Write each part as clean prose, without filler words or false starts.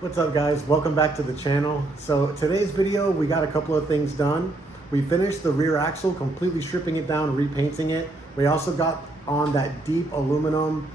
What's up guys, welcome back to the channel. So today's video, we got a couple of things done. We finished the rear axle, completely stripping it down, repainting it. We also got on that deep aluminum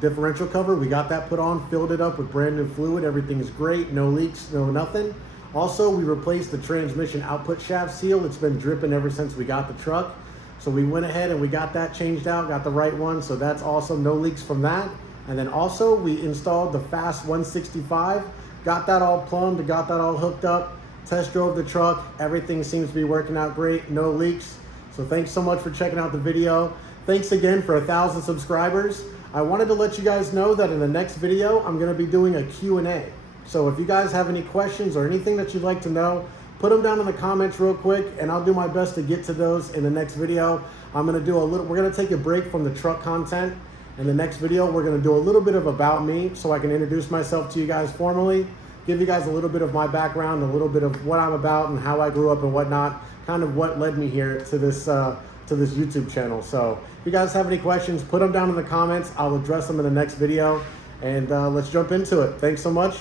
differential cover. We got that put on, filled it up with brand new fluid. Everything is great, no leaks, no nothing. Also, we replaced the transmission output shaft seal. It's been dripping ever since we got the truck. So we went ahead and we got that changed out, got the right one. So that's awesome, no leaks from that. And then also we installed the Fass 165, got that all plumbed, got that all hooked up, test drove the truck. Everything seems to be working out great, no leaks. So thanks so much for checking out the video. Thanks again for 1,000 subscribers. I wanted to let you guys know that in the next video, I'm gonna be doing a Q&A. So if you guys have any questions or anything that you'd like to know, put them down in the comments real quick and I'll do my best to get to those in the next video. We're gonna take a break from the truck content. In the next video, we're gonna do a little bit of about me so I can introduce myself to you guys formally, give you guys a little bit of my background, a little bit of what I'm about and how I grew up and whatnot, kind of what led me here to this YouTube channel. So if you guys have any questions, put them down in the comments. I'll address them in the next video and let's jump into it. Thanks so much.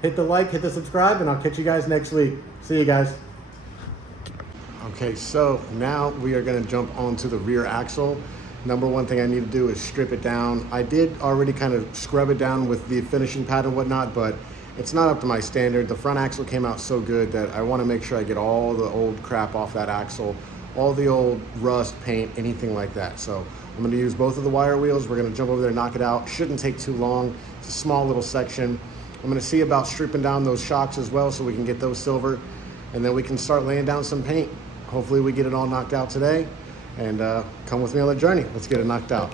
Hit the like, hit the subscribe, and I'll catch you guys next week. See you guys. Okay, so now we are gonna jump onto the rear axle. Number one thing I need to do is strip it down. I did already kind of scrub it down with the finishing pad and whatnot, but it's not up to my standard. The front axle came out so good that I want to make sure I get all the old crap off that axle, all the old rust, paint, anything like that. So I'm going to use both of the wire wheels. We're going to jump over there, knock it out. Shouldn't take too long. It's a small little section. I'm going to see about stripping down those shocks as well so we can get those silver, and then we can start laying down some paint. Hopefully we get it all knocked out today. And come with me on the journey. Let's get it knocked out.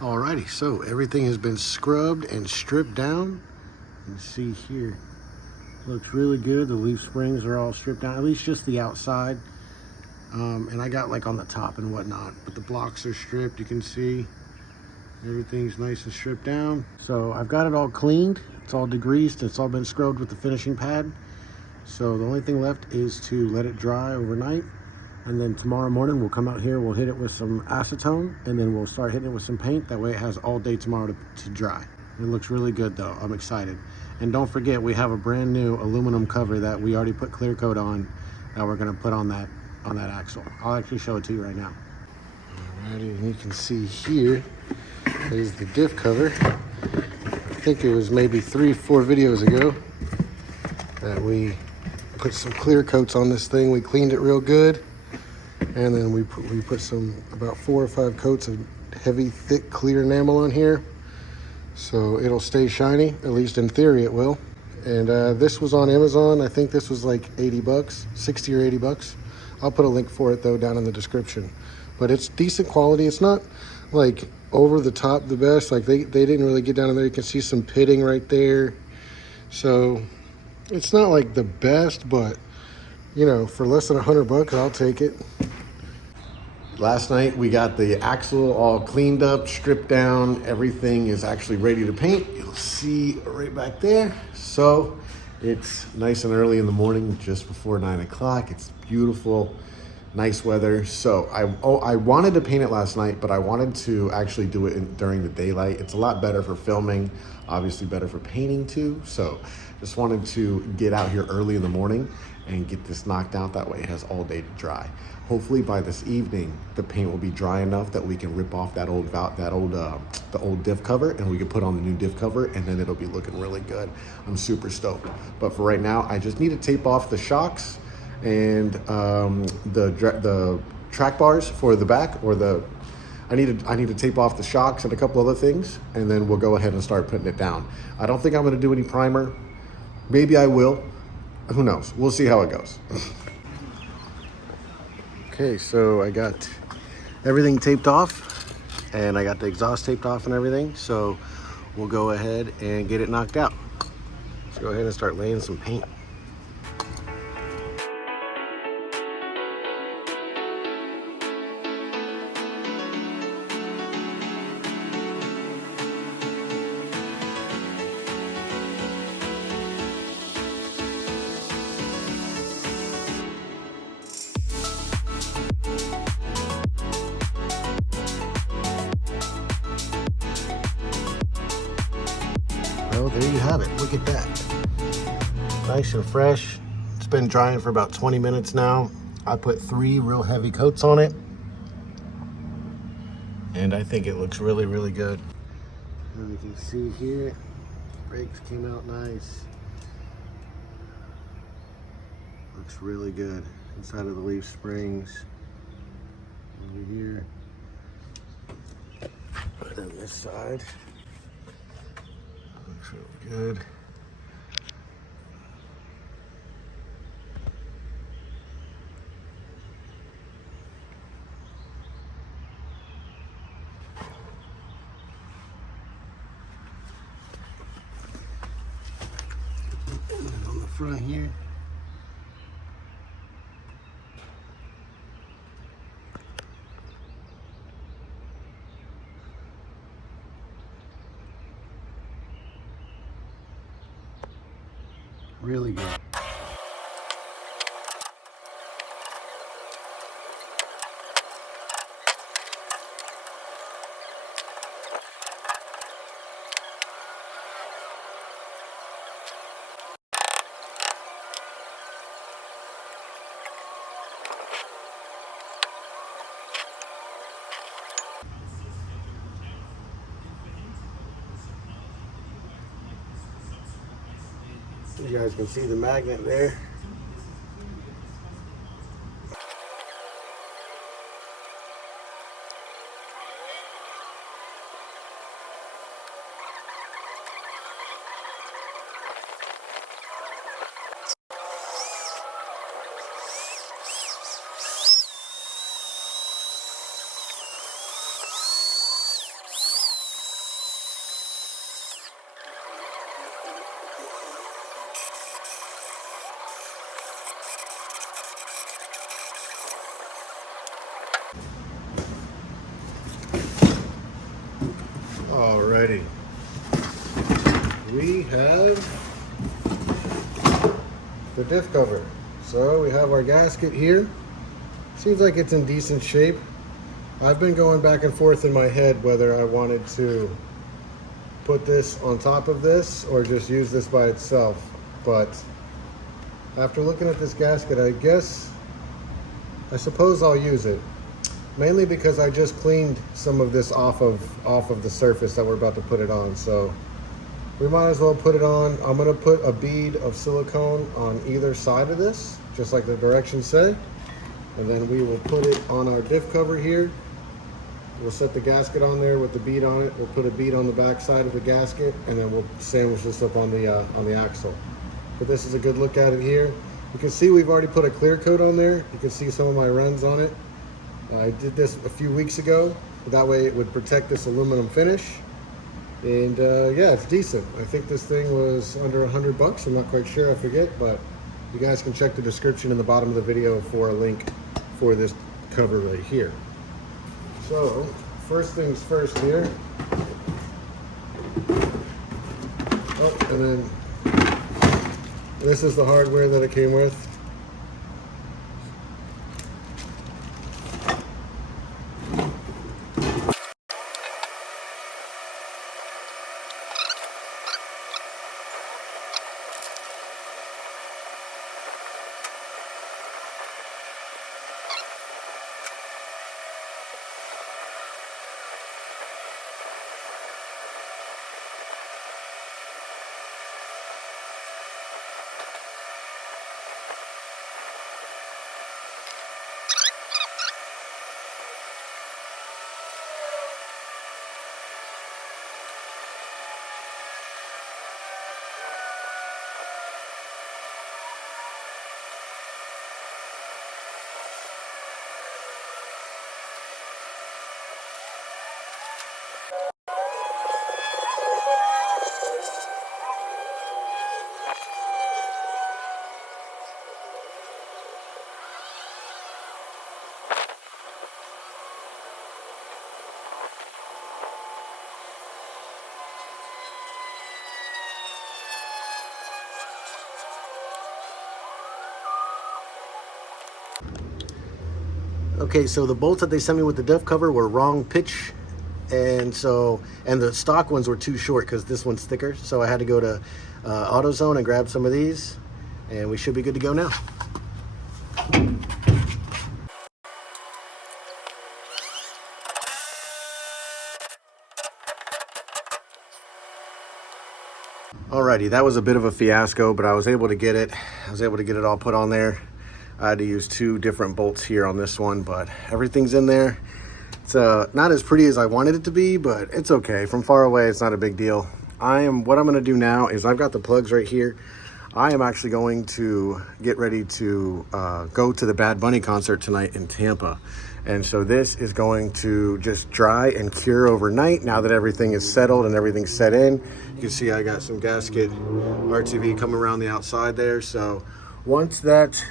Alrighty, so everything has been scrubbed and stripped down. You can see here, looks really good. The leaf springs are all stripped down, at least just the outside. And I got like on the top and whatnot, but the blocks are stripped. You can see everything's nice and stripped down. So I've got it all cleaned. It's all degreased. It's all been scrubbed with the finishing pad. So the only thing left is to let it dry overnight. And then tomorrow morning we'll come out here, we'll hit it with some acetone, and then we'll start hitting it with some paint. That way it has all day tomorrow to dry. It looks really good though, I'm excited. And don't forget, we have a brand new aluminum cover that we already put clear coat on that we're gonna put on that axle. I'll actually show it to you right now. Alrighty, and you can see here is the diff cover. I think it was maybe 3-4 videos ago that we put some clear coats on this thing. We cleaned it real good. And then we put about 4 or 5 coats of heavy, thick, clear enamel on here. So it'll stay shiny, at least in theory it will. And this was on Amazon. I think this was like 80 bucks, 60 or 80 bucks. I'll put a link for it though down in the description. But it's decent quality. It's not like over the top the best. Like they didn't really get down in there. You can see some pitting right there. So it's not like the best, but you know, for less than 100 bucks, I'll take it. Last night we got the axle all cleaned up, stripped down. Everything is actually ready to paint. You'll see right back there. So it's nice and early in the morning, just before 9 o'clock. It's beautiful. nice weather. So I wanted to paint it last night, but I wanted to actually do it during the daylight. It's a lot better for filming, obviously better for painting too. So just wanted to get out here early in the morning and get this knocked out. That way it has all day to dry. Hopefully by this evening, the paint will be dry enough that we can rip off the old diff cover, and we can put on the new diff cover, and then it'll be looking really good. I'm super stoked. But for right now, I just need to tape off the shocks and the track bars for the back, or I need to tape off the shocks and a couple other things, and then we'll go ahead and start putting it down. I don't think I'm gonna do any primer. Maybe I will, who knows? We'll see how it goes. Okay, so I got everything taped off, and I got the exhaust taped off and everything, so we'll go ahead and get it knocked out. Let's go ahead and start laying some paint. Well, there you have it. Look at that. Nice and fresh. It's been drying for about 20 minutes now. I put 3 real heavy coats on it, and I think it looks really, really good. And you can see here, brakes came out nice. Looks really good. Inside of the leaf springs. Over here. Right on this side. Looks really good. And then on the front here. Really good. You guys can see the magnet there. Alrighty, we have the diff cover. So we have our gasket here. Seems like it's in decent shape. I've been going back and forth in my head whether I wanted to put this on top of this or just use this by itself. But after looking at this gasket, I suppose I'll use it. Mainly because I just cleaned some of this off of the surface that we're about to put it on. So we might as well put it on. I'm gonna put a bead of silicone on either side of this, just like the directions say. And then we will put it on our diff cover here. We'll set the gasket on there with the bead on it. We'll put a bead on the back side of the gasket, and then we'll sandwich this up on the axle. But this is a good look at it here. You can see we've already put a clear coat on there. You can see some of my runs on it. I did this a few weeks ago. That way it would protect this aluminum finish. And yeah, it's decent. I think this thing was under $100. I'm not quite sure, I forget, but you guys can check the description in the bottom of the video for a link for this cover right here. So, first things first here. Oh, and then this is the hardware that it came with. Okay, so the bolts that they sent me with the diff cover were wrong pitch, and the stock ones were too short because this one's thicker. So I had to go to AutoZone and grab some of these, and we should be good to go now. Alrighty, that was a bit of a fiasco, but I was able to get it. I was able to get it all put on there. I had to use 2 different bolts here on this one, but everything's in there. It's not as pretty as I wanted it to be, but it's okay. From far away, it's not a big deal. What I'm gonna do now is I've got the plugs right here. I am actually going to get ready to go to the Bad Bunny concert tonight in Tampa. And so this is going to just dry and cure overnight now that everything is settled and everything's set in. You can see I got some gasket RTV coming around the outside there. So once that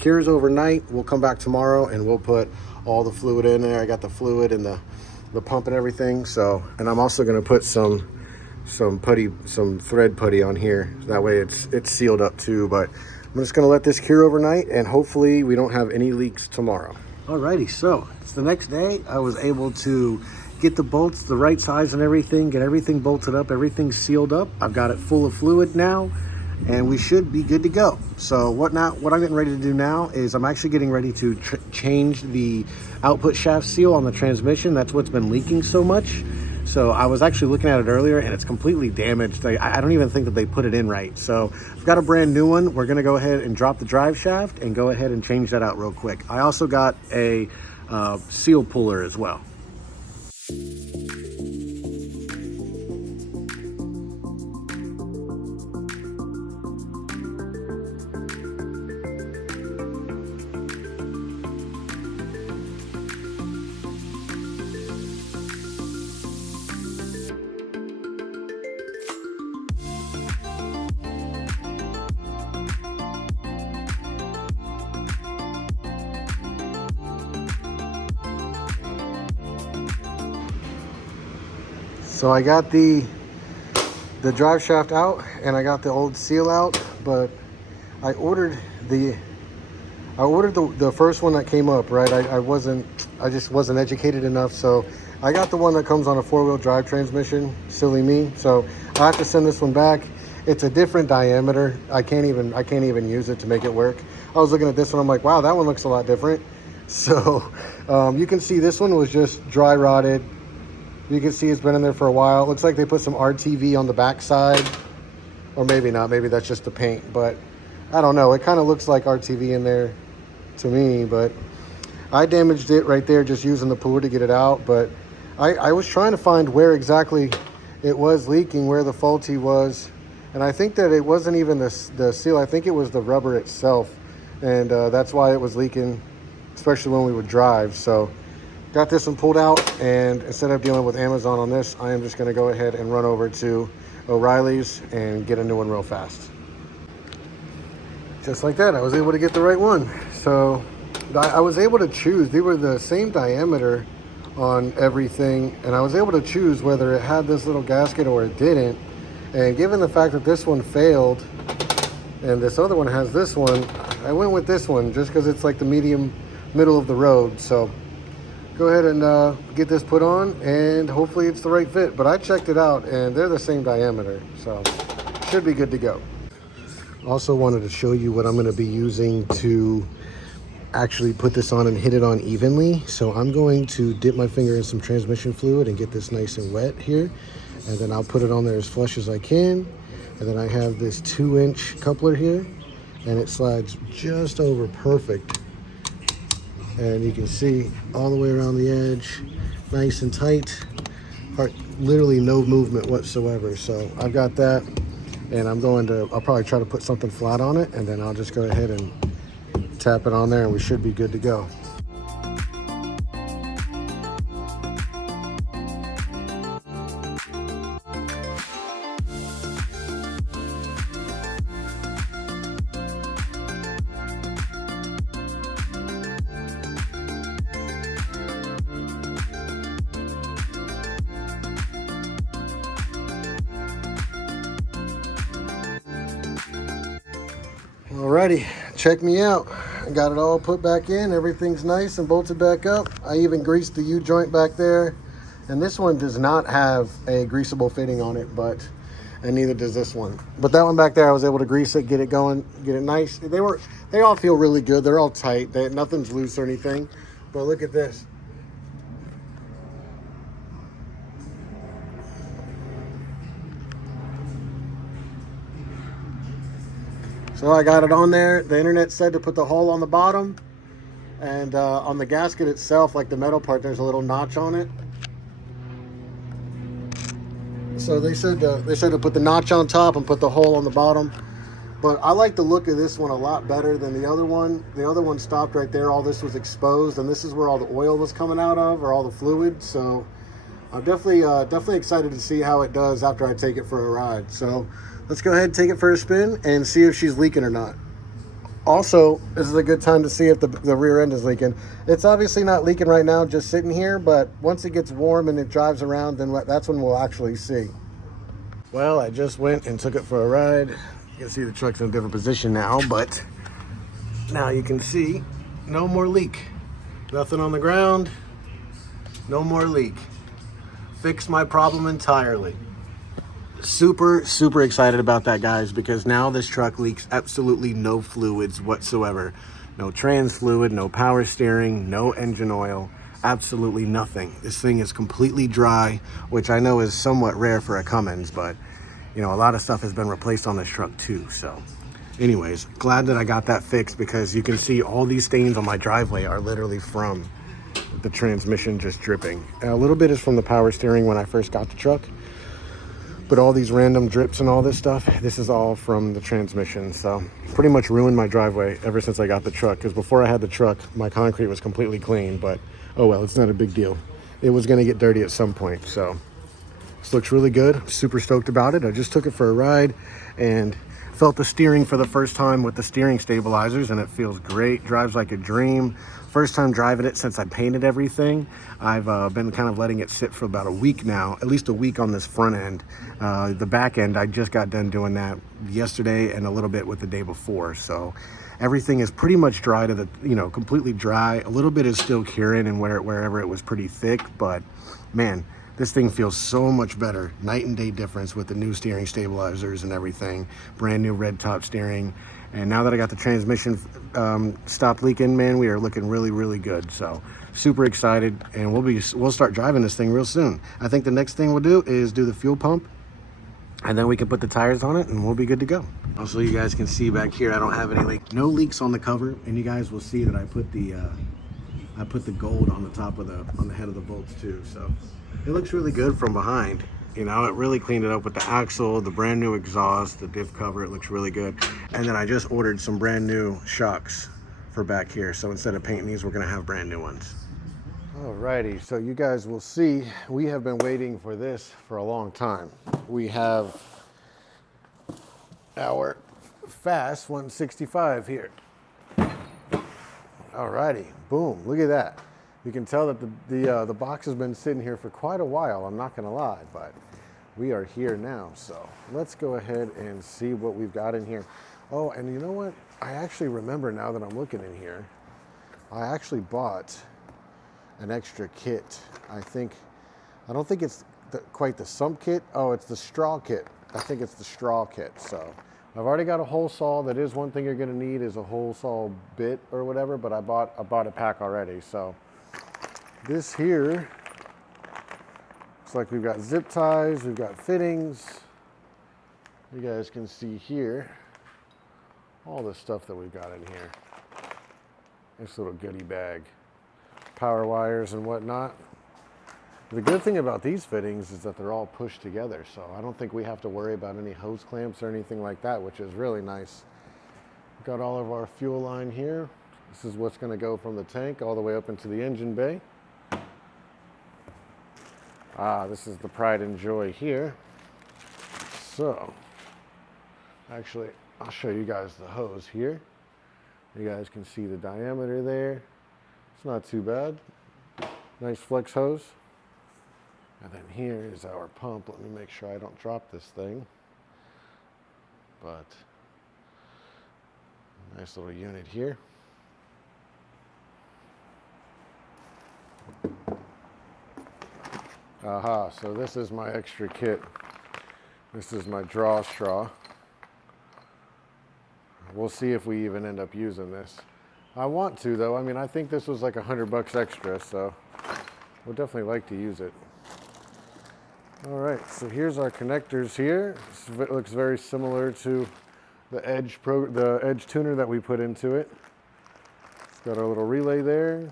cures overnight, we'll come back tomorrow and we'll put all the fluid in there. I got the fluid and the pump and everything. So, and I'm also gonna put some thread putty on here. That way it's sealed up too, but I'm just gonna let this cure overnight and hopefully we don't have any leaks tomorrow. Alrighty, so it's the next day. I was able to get the bolts the right size and everything, get everything bolted up, everything sealed up. I've got it full of fluid now, and we should be good to go. So what I'm getting ready to do now is I'm actually getting ready to change the output shaft seal on the transmission. That's what's been leaking so much. So I was actually looking at it earlier and it's completely damaged. I don't even think that they put it in right. So I've got a brand new one. We're gonna go ahead and drop the drive shaft and go ahead and change that out real quick. I also got a seal puller as well. So I got the drive shaft out and I got the old seal out, but I ordered the first one that came up, right? I just wasn't educated enough, so I got the one that comes on a 4-wheel drive transmission. Silly me. So I have to send this one back. It's a different diameter. I can't even use it to make it work. I was looking at this one, I'm like, wow, that one looks a lot different. So you can see this one was just dry rotted. You can see it's been in there for a while. It looks like they put some RTV on the back side, or maybe not. Maybe that's just the paint, but I don't know. It kind of looks like RTV in there to me, but I damaged it right there just using the puller to get it out. But I was trying to find where exactly it was leaking, where the faulty was, and I think that it wasn't even the seal. I think it was the rubber itself, and that's why it was leaking, especially when we would drive. So got this one pulled out, and instead of dealing with Amazon on this, I am just going to go ahead and run over to O'Reilly's and get a new one real fast. Just like that, I was able to get the right one. So I was able to choose. They were the same diameter on everything, and I was able to choose whether it had this little gasket or it didn't. And given the fact that this one failed and this other one has this one, I went with this one just because it's like the middle of the road. So go ahead and get this put on, and hopefully it's the right fit. But I checked it out and they're the same diameter, so should be good to go. Also wanted to show you what I'm going to be using to actually put this on and hit it on evenly. So I'm going to dip my finger in some transmission fluid and get this nice and wet here, and then I'll put it on there as flush as I can. And then I have this 2-inch coupler here, and it slides just over perfect. And you can see all the way around the edge, nice and tight, literally no movement whatsoever. So I've got that, and I'll probably try to put something flat on it, and then I'll just go ahead and tap it on there, and we should be good to go. Alrighty, check me out. I got it all put back in. Everything's nice and bolted back up. I even greased the U-joint back there. And this one does not have a greasable fitting on it, and neither does this one. But that one back there, I was able to grease it, get it going, get it nice. They all feel really good. They're all tight. Nothing's loose or anything. But look at this. So I got it on there. The internet said to put the hole on the bottom, and on the gasket itself, like the metal part, there's a little notch on it. So they said to put the notch on top and put the hole on the bottom. But I like the look of this one a lot better than the other one. The other one stopped right there. All this was exposed, and this is where all the oil was coming out of, or all the fluid. So I'm definitely excited to see how it does after I take it for a ride. So let's go ahead and take it for a spin and see if she's leaking or not. Also, this is a good time to see if the rear end is leaking. It's obviously not leaking right now, just sitting here, but once it gets warm and it drives around, then that's when we'll actually see. Well, I just went and took it for a ride. You can see the truck's in a different position now, but now you can see no more leak. Nothing on the ground, no more leak. Fixed my problem entirely. Super excited about that, guys, because now this truck leaks absolutely no fluids whatsoever. No trans fluid, no power steering, no engine oil, absolutely nothing. This thing is completely dry, which I know is somewhat rare for a Cummins, but you know, a lot of stuff has been replaced on this truck too. So anyways, glad that I got that fixed, because you can see all these stains on my driveway are literally from the transmission just dripping. And a little bit is from the power steering when I first got the truck. But all these random drips and all this stuff, this is all from the transmission. So pretty much ruined my driveway ever since I got the truck, because before I had the truck, my concrete was completely clean. But oh well, it's not a big deal. It was going to get dirty at some point. So this looks really good. I'm super stoked about it. I just took it for a ride and felt the steering for the first time with the steering stabilizers, and it feels great. Drives like a dream. First time driving it since I painted everything. I've been kind of letting it sit for about a week now, at least a week on this front end. The back end, I just got done doing that yesterday and a little bit with the day before. So everything is pretty much dry to the, completely dry. A little bit is still curing and wherever it was pretty thick, but man, this thing feels so much better. Night and day difference with the new steering stabilizers and everything. Brand new red top steering. And now that I got the transmission stopped leaking, man, we are looking really good. So super excited, and we'll start driving this thing real soon. I think the next thing we'll do is do the fuel pump, and then we can put the tires on it and we'll be good to go. Also, you guys can see back here, I don't have any no leaks on the cover, and you guys will see that I put the gold on the top of on the head of the bolts too. So it looks really good from behind. It really cleaned it up with the axle, the brand new exhaust, the diff cover. It looks really good. And then I just ordered some brand new shocks for back here. So instead of painting these, we're gonna have brand new ones. Alrighty, so you guys will see, we have been waiting for this for a long time. We have our Fass 165 here. Alrighty, boom, look at that. You can tell that the box has been sitting here for quite a while, I'm not gonna lie, but we are here now. So let's go ahead and see what we've got in here. Oh, and you know what? I actually remember now that I'm looking in here, I actually bought an extra kit. I don't think it's quite the sump kit. Oh, it's the straw kit. I think it's the straw kit. So I've already got a hole saw. That is one thing you're gonna need, is a hole saw bit or whatever, but I bought a pack already. So this here, looks like we've got zip ties, we've got fittings. You guys can see here all the stuff that we've got in here. This little goodie bag. Power wires and whatnot. The good thing about these fittings is that they're all pushed together, so I don't think we have to worry about any hose clamps or anything like that, which is really nice. We've got all of our fuel line here. This is what's going to go from the tank all the way up into the engine bay. This is the pride and joy here. So, actually, I'll show you guys the hose here. You guys can see the diameter there. It's not too bad. Nice flex hose. And then here is our pump. Let me make sure I don't drop this thing. But, nice little unit here. Aha, so this is my extra kit. This is my draw straw. We'll see if we even end up using this. I want to though. I mean, I think this was like $100 extra, so we'll definitely like to use it. All right, so here's our connectors here. It looks very similar to the Edge tuner that we put into it. It's got our little relay there.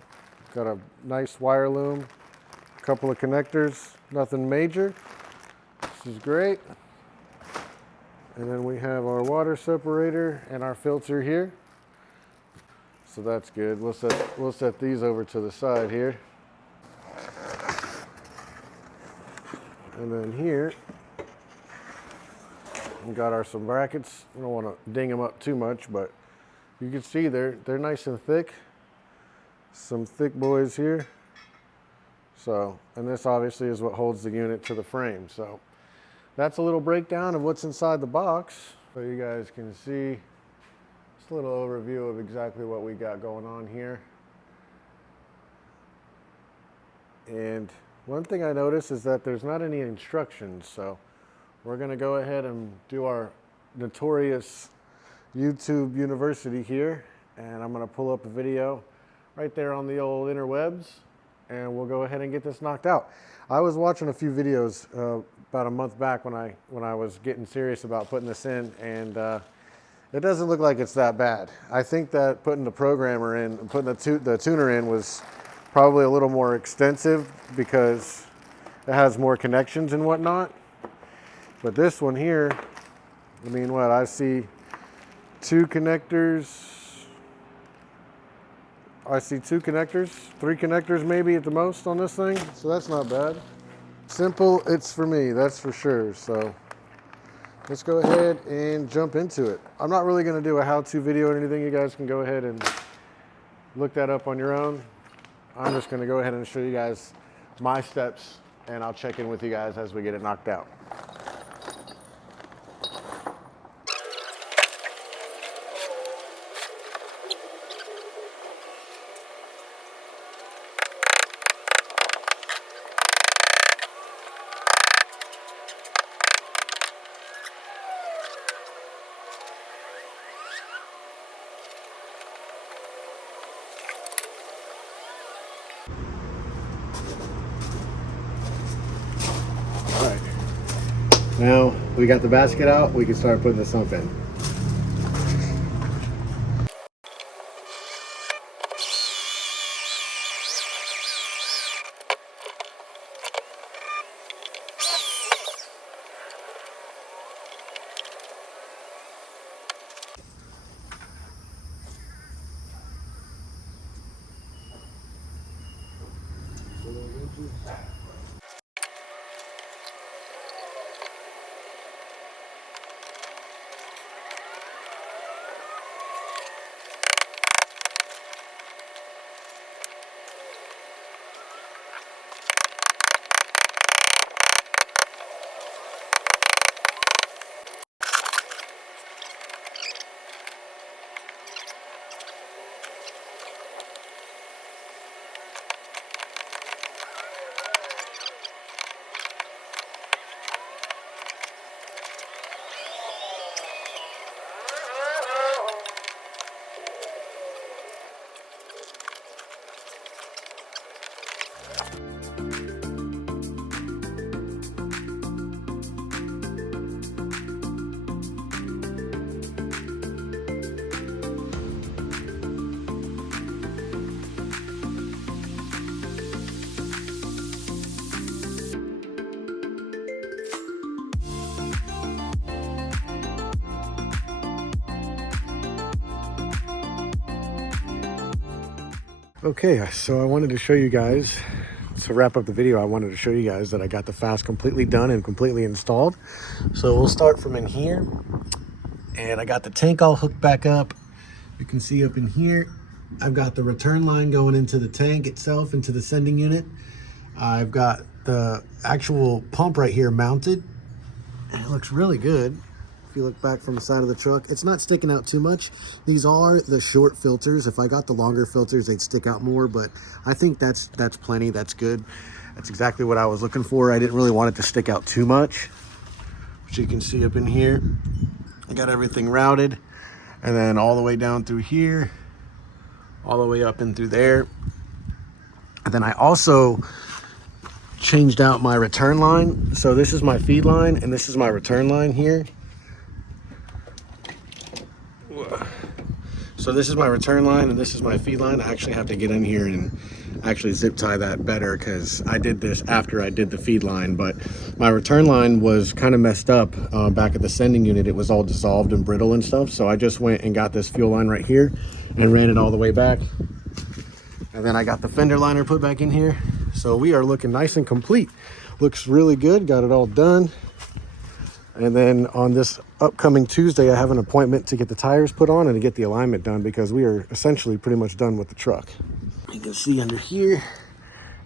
Got a nice wire loom, a couple of connectors, nothing major. This is great. And then we have our water separator and our filter here. So that's good. We'll set these over to the side here. And then here, we got some brackets. I don't want to ding them up too much, but you can see they're nice and thick. Some thick boys here. So, and this obviously is what holds the unit to the frame. So that's a little breakdown of what's inside the box. So you guys can see just a little overview of exactly what we got going on here. And one thing I noticed is that there's not any instructions, so we're going to go ahead and do our notorious YouTube University here, and I'm going to pull up a video right there on the old interwebs, and we'll go ahead and get this knocked out. I was watching a few videos about a month back when I was getting serious about putting this in, and it doesn't look like it's that bad. I think that putting the programmer in, putting the tuner in was probably a little more extensive because it has more connections and whatnot. But this one here, I mean, what, I see two connectors. I see two connectors, three connectors maybe at the most on this thing. So that's not bad. Simple, it's for me, that's for sure. So let's go ahead and jump into it. I'm not really gonna do a how-to video or anything. You guys can go ahead and look that up on your own. I'm just going to go ahead and show you guys my steps, and I'll check in with you guys as we get it knocked out. Now we got the basket out, we can start putting the sump in. Okay, so I wanted to show you guys, to wrap up the video, I wanted to show you guys that I got the Fass completely done and completely installed. So we'll start from in here, and I got the tank all hooked back up. You can see up in here, I've got the return line going into the tank itself, into the sending unit. I've got the actual pump right here mounted, and it looks really good. If you look back from the side of the truck, it's not sticking out too much. These are the short filters. If I got the longer filters, they'd stick out more, but I think that's plenty, that's good. That's exactly what I was looking for. I didn't really want it to stick out too much, which you can see up in here. I got everything routed, and then all the way down through here, all the way up and through there. And then I also changed out my return line. So this is my feed line and this is my return line here. So this is my return line and this is my feed line. I actually have to get in here and actually zip tie that better because I did this after I did the feed line, but my return line was kind of messed up back at the sending unit. It was all dissolved and brittle and stuff. So I just went and got this fuel line right here and ran it all the way back. And then I got the fender liner put back in here. So we are looking nice and complete. Looks really good, got it all done. And then on this upcoming Tuesday, I have an appointment to get the tires put on and to get the alignment done because we are essentially pretty much done with the truck. You can see under here,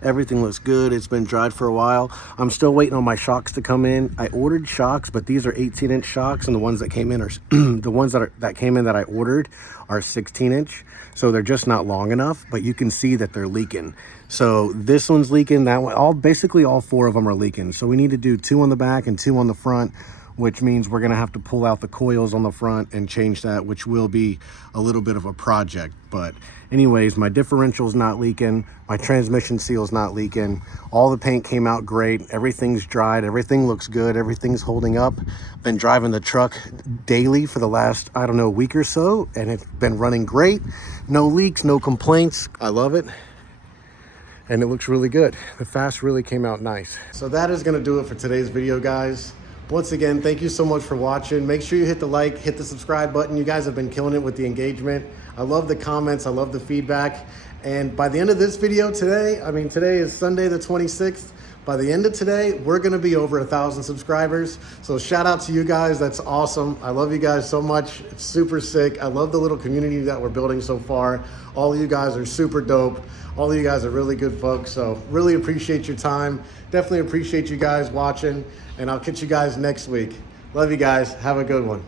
everything looks good. It's been dried for a while. I'm still waiting on my shocks to come in. I ordered shocks, but these are 18-inch shocks, and the ones that came in are the ones that came in that I ordered are 16-inch. So they're just not long enough, but you can see that they're leaking. So this one's leaking, that one, basically all four of them are leaking. So we need to do 2 on the back and 2 on the front, which means we're gonna have to pull out the coils on the front and change that, which will be a little bit of a project. But anyways, my differential's not leaking, my transmission seal's not leaking, all the paint came out great, everything's dried, everything looks good, everything's holding up. Been driving the truck daily for the last, I don't know, week or so, and it's been running great. No leaks, no complaints. I love it. And it looks really good. The Fass really came out nice. So that is gonna do it for today's video, guys. Once again, thank you so much for watching. Make sure you hit the like, hit the subscribe button. You guys have been killing it with the engagement. I love the comments, I love the feedback. And by the end of this video today, I mean, today is Sunday the 26th. By the end of today, we're gonna be over 1,000 subscribers. So shout out to you guys, that's awesome. I love you guys so much, it's super sick. I love the little community that we're building so far. All of you guys are super dope. All of you guys are really good folks. So really appreciate your time. Definitely appreciate you guys watching, and I'll catch you guys next week. Love you guys, have a good one.